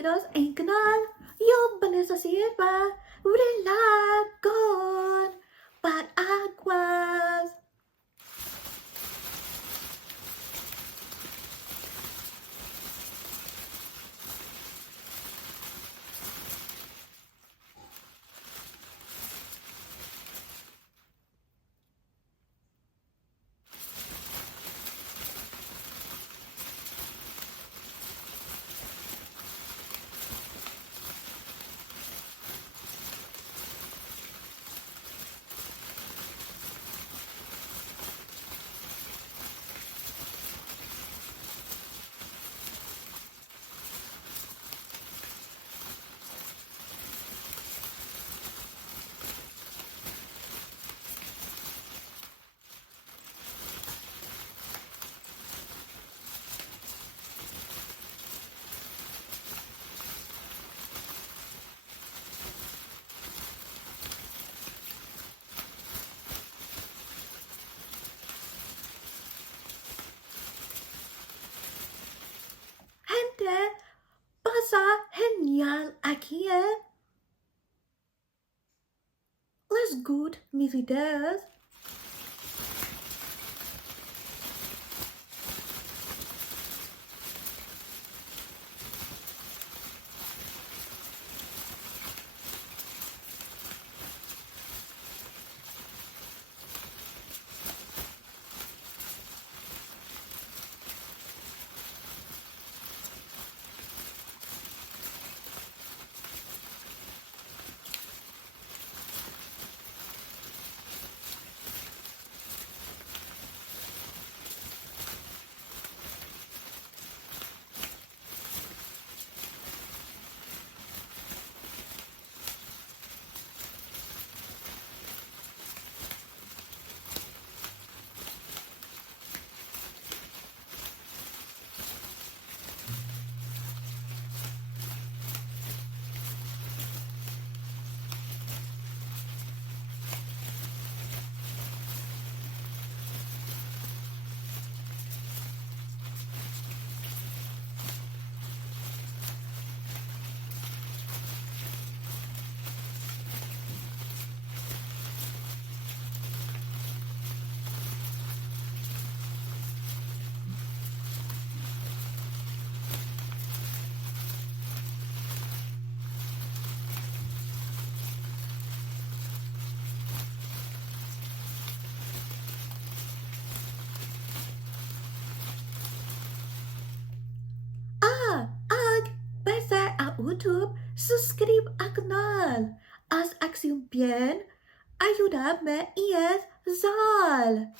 Bienvenidos en canal. Yo, Vanesa Silva Relaj con paraguas. Pasa genial aquí, Les gut mis ideas. YouTube, suscribe al canal. Haz acción bien. Ayúdame y es sal.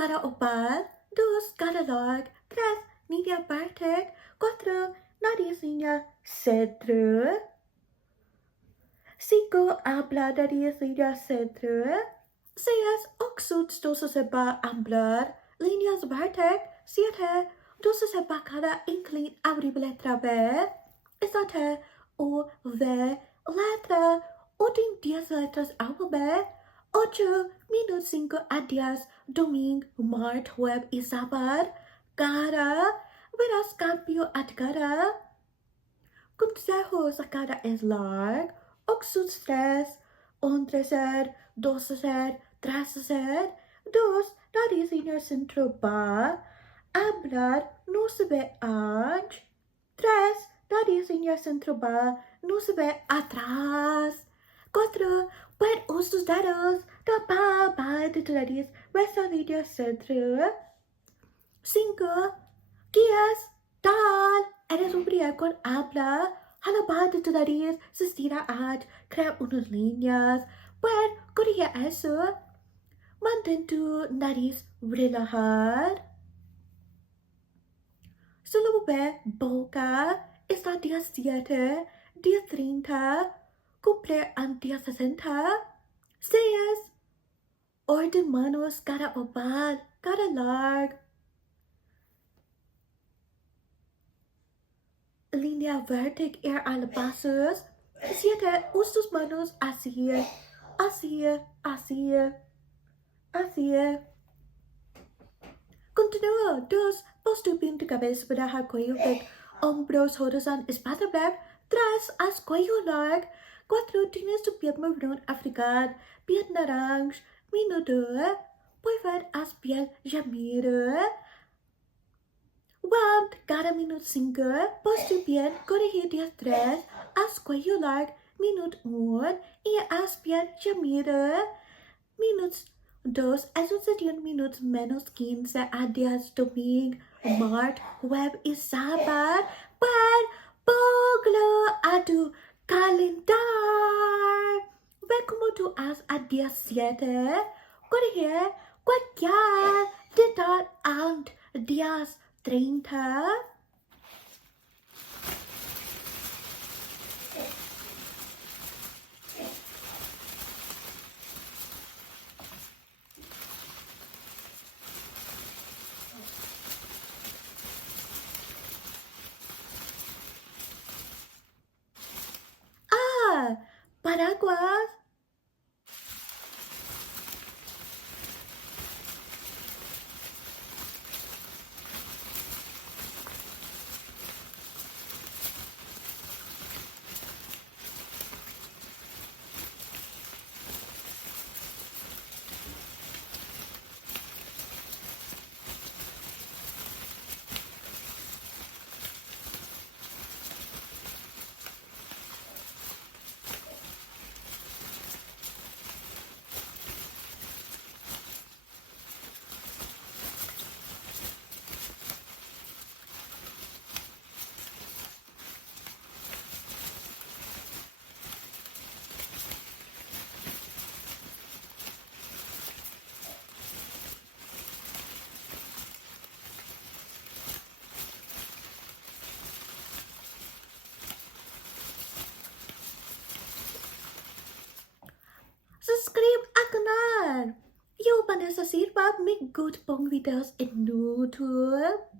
Cada opal, 2 cada log, 3 media bartek, 4 narizinha centro, 5 habla narizinha centro, 6 oxuds dosis seba ambler, líneas bartek, 7 dosis seba cada inclin aurible trabe, 7 o v letra, 10 letras alfabet, 8 minutos 5 a 10 domingo, martes, jueves y sábado. Cara, verás cambio a cara. Consejos a cara es largo. Oxus 3, 11, 12, 13, 2, narizinha centro ba. Hablar no se ve antes. 3, narizinha centro ba, no se ve atrás. 4, estados de titulares vuestra video centro. 5. Guías, tal, eres un con habla, halabad de titulares, se estira ad, crea unas líneas, pues corrige eso. Mantén tu nariz relajar. Solo ve boca, está día 7, día 30, cumple al día 60. 6. Orden manos, cara oval, cara larga. Línea vertic al pasos. 7. Usa tus manos así, así, así, así. Continúa. 2. Postu bien tu cabeza para dejar cuello back, hombros, horizon, espalda back. 3. Haz cuello largo. 4. Tienes tu piel marrón africano, piel naranja. Minuto. Puedes haz piel llamira. Want cada minuto 5, postu bien, corrige día 3, haz cuello largo, minuto 1, y haz bien llamira, minutos 2, eso serían minutos menos 15 a días domingo, martes, jueves y sábado, pues póngalo a tu calendario. Ve como tú haz a día 7, corrige cualquier detalle ante días 30. Paraguas. Subscribe al canal. Yo, Vanesa Silva, make good pong videos in YouTube.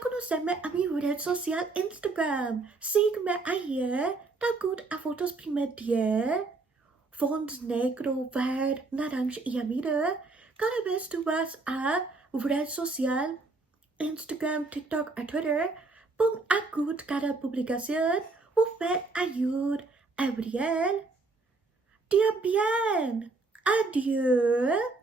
conocerme a mi red social Instagram. Sígueme ayer, tagut a fotos primer día. Fonts negro, verde, naranja y amarillo. Cada vez tú vas a red social, Instagram, TikTok o Twitter, pon agut cada publicación. Ufet ayud, Gabriel. Dia bien. Adieu.